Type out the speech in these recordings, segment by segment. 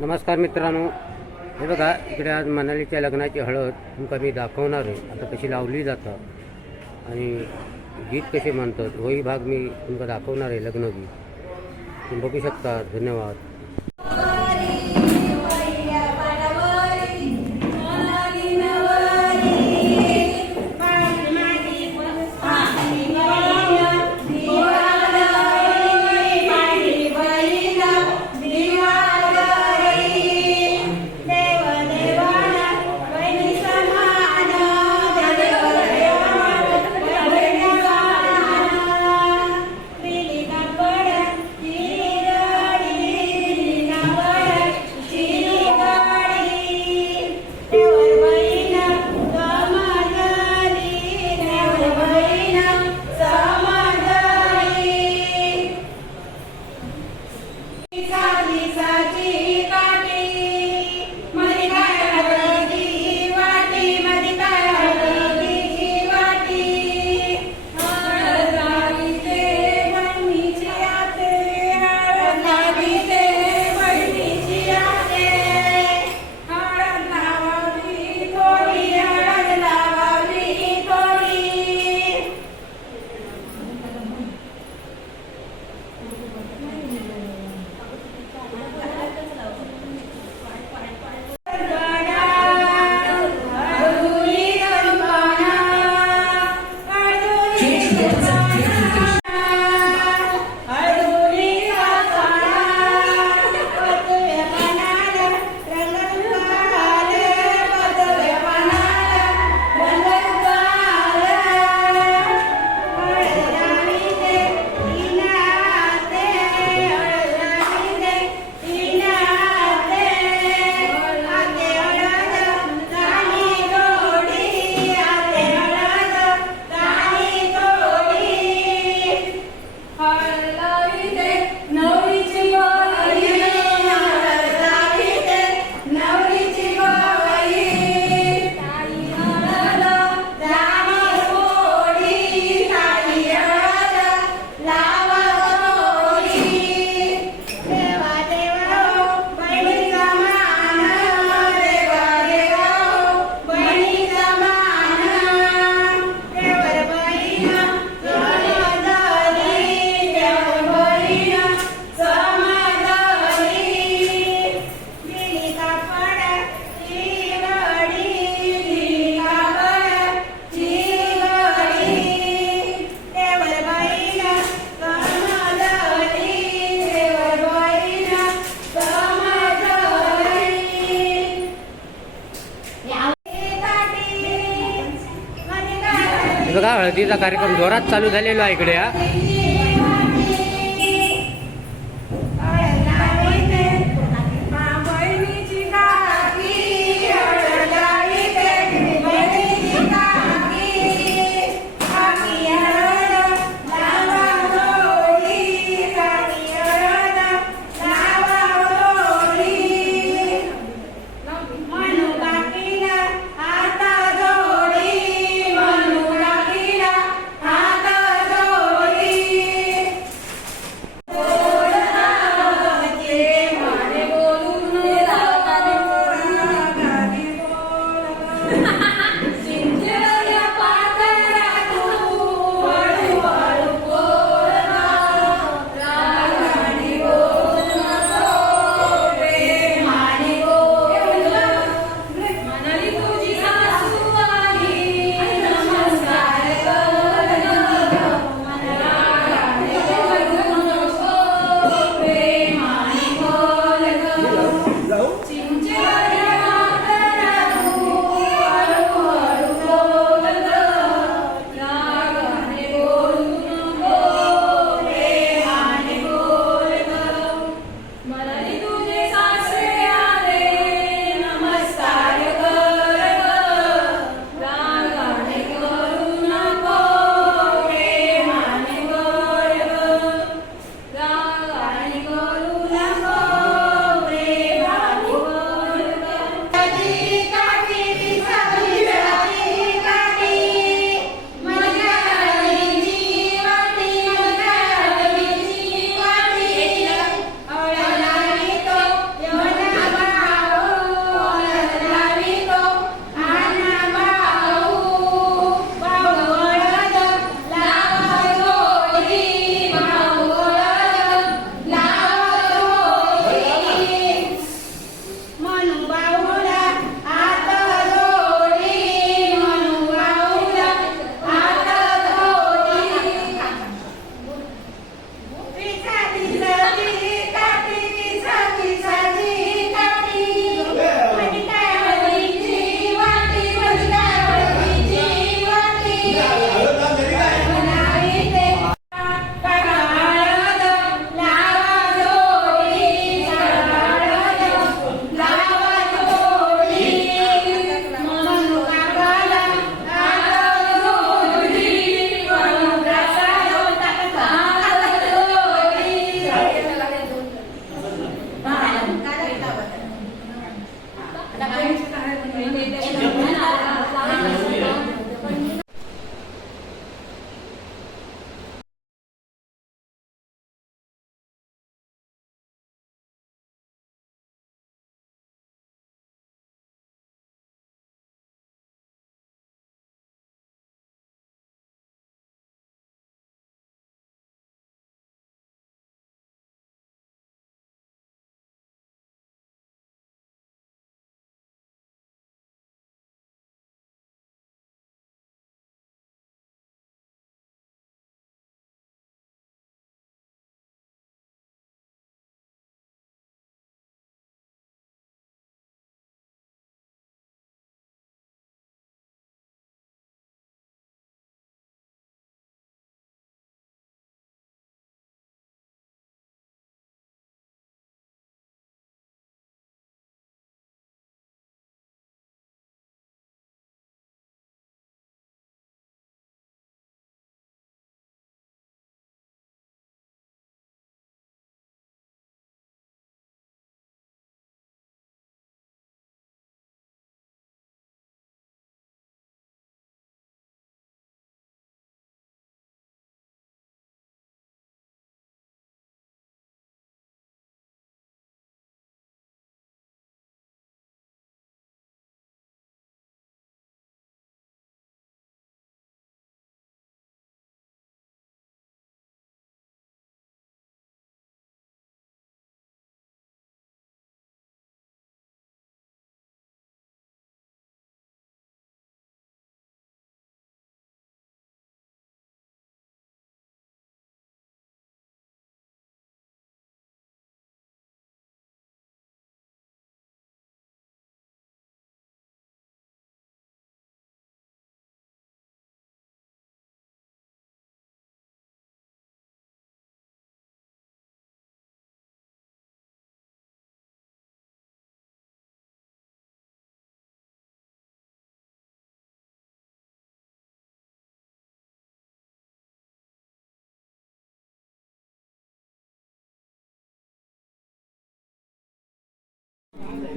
नमस्कार मित्रांनो. हे बघा इकडे आज मनालीच्या लग्नाची हळद तुमका मी दाखवणार आहे. आता कशी लावली जातं आणि गीत कसे म्हणतात होई भाग मी तुमका दाखवणार आहे लग्नगीत. तुम्ही बघू शकता. धन्यवाद. うん。हळदीचा कार्यक्रम जोरात चालू झालेला आहे इकडे हा.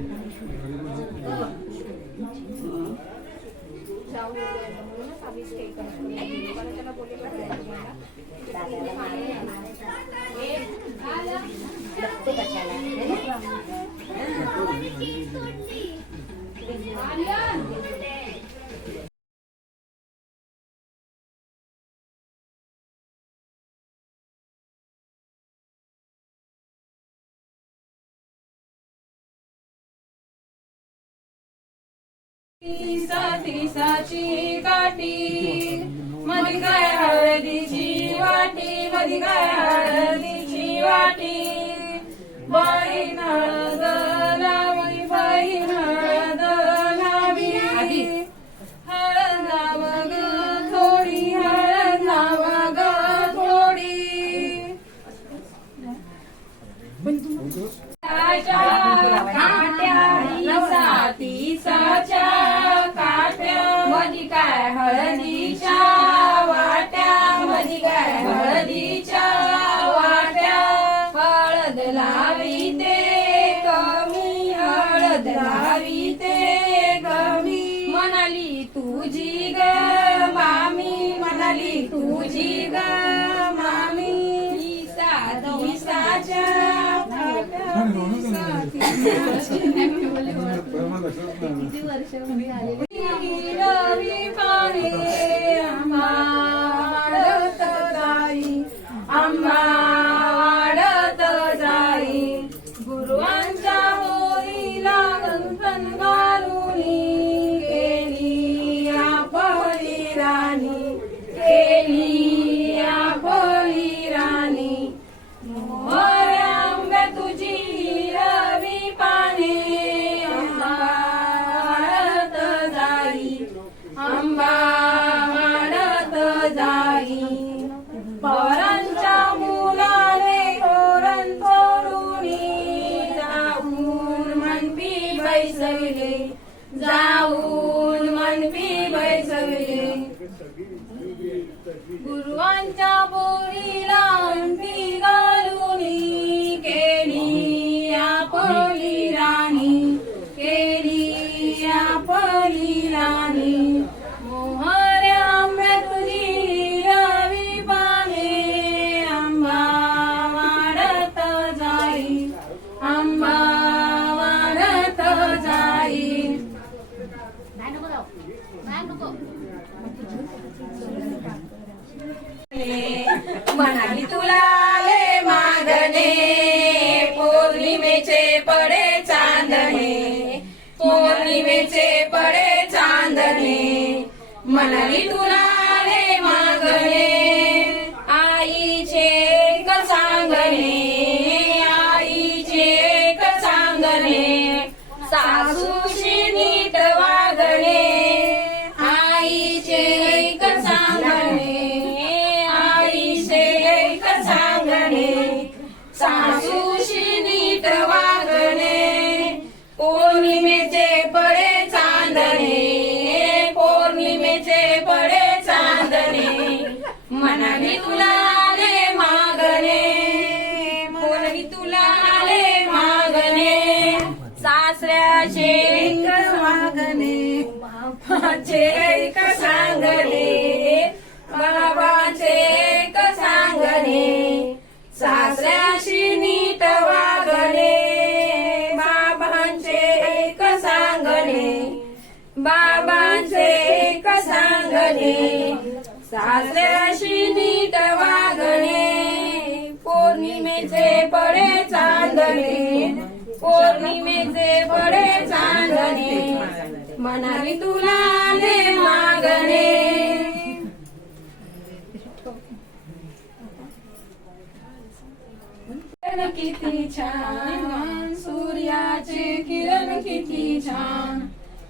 ありがとうございます。तिसाची काठी. मधी काय हळदीची वाटी मधी काय हळदीची वाटी. बाई हळद लावी बहीण हळद लावी हळद लाव ग थोडी हळद लाव ग थोडी. तिसाच्या काट्या मधी हळदीच्या वाट्या मधी काय हळदीच्या वाट्या. हळद लावी ते कमी हळद लावी ते कमी. म्हणाली तुझी ग मामी म्हणाली तुझी ग मामी. दिसा दिसाच्या रवी Yeah. म्हणाली तुला सासऱ्याशी नीट वागणे. पौर्णिमेचे पडे चांदणे. पौर्णिमेचे पडे चांदणे. म्हणाली तुला ने मागणे. किती छान.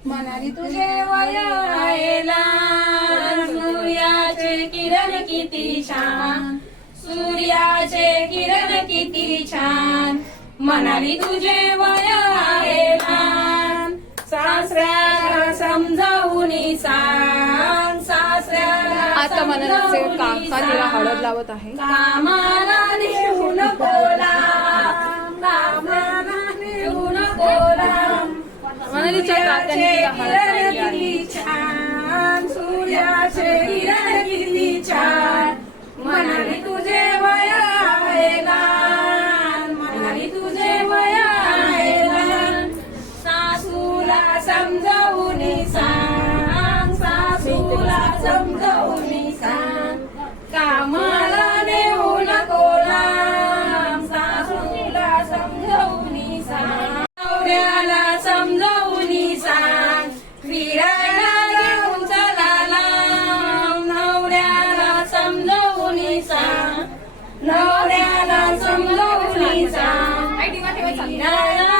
म्हणाली तुझे वय आहे लहान सूर्याचे किरण किती छान. सूर्याचे किरण किती छान. म्हणाली तुझे वय आहे लहान सासऱ्याला समजावून सांग. सासऱ्याला आता मनाचे समजावून काका तिला सांग. हळद लावत आहे. कामाला छान सूर्याचे किरण किती छान. म्हणाली तुझे वय Yeah.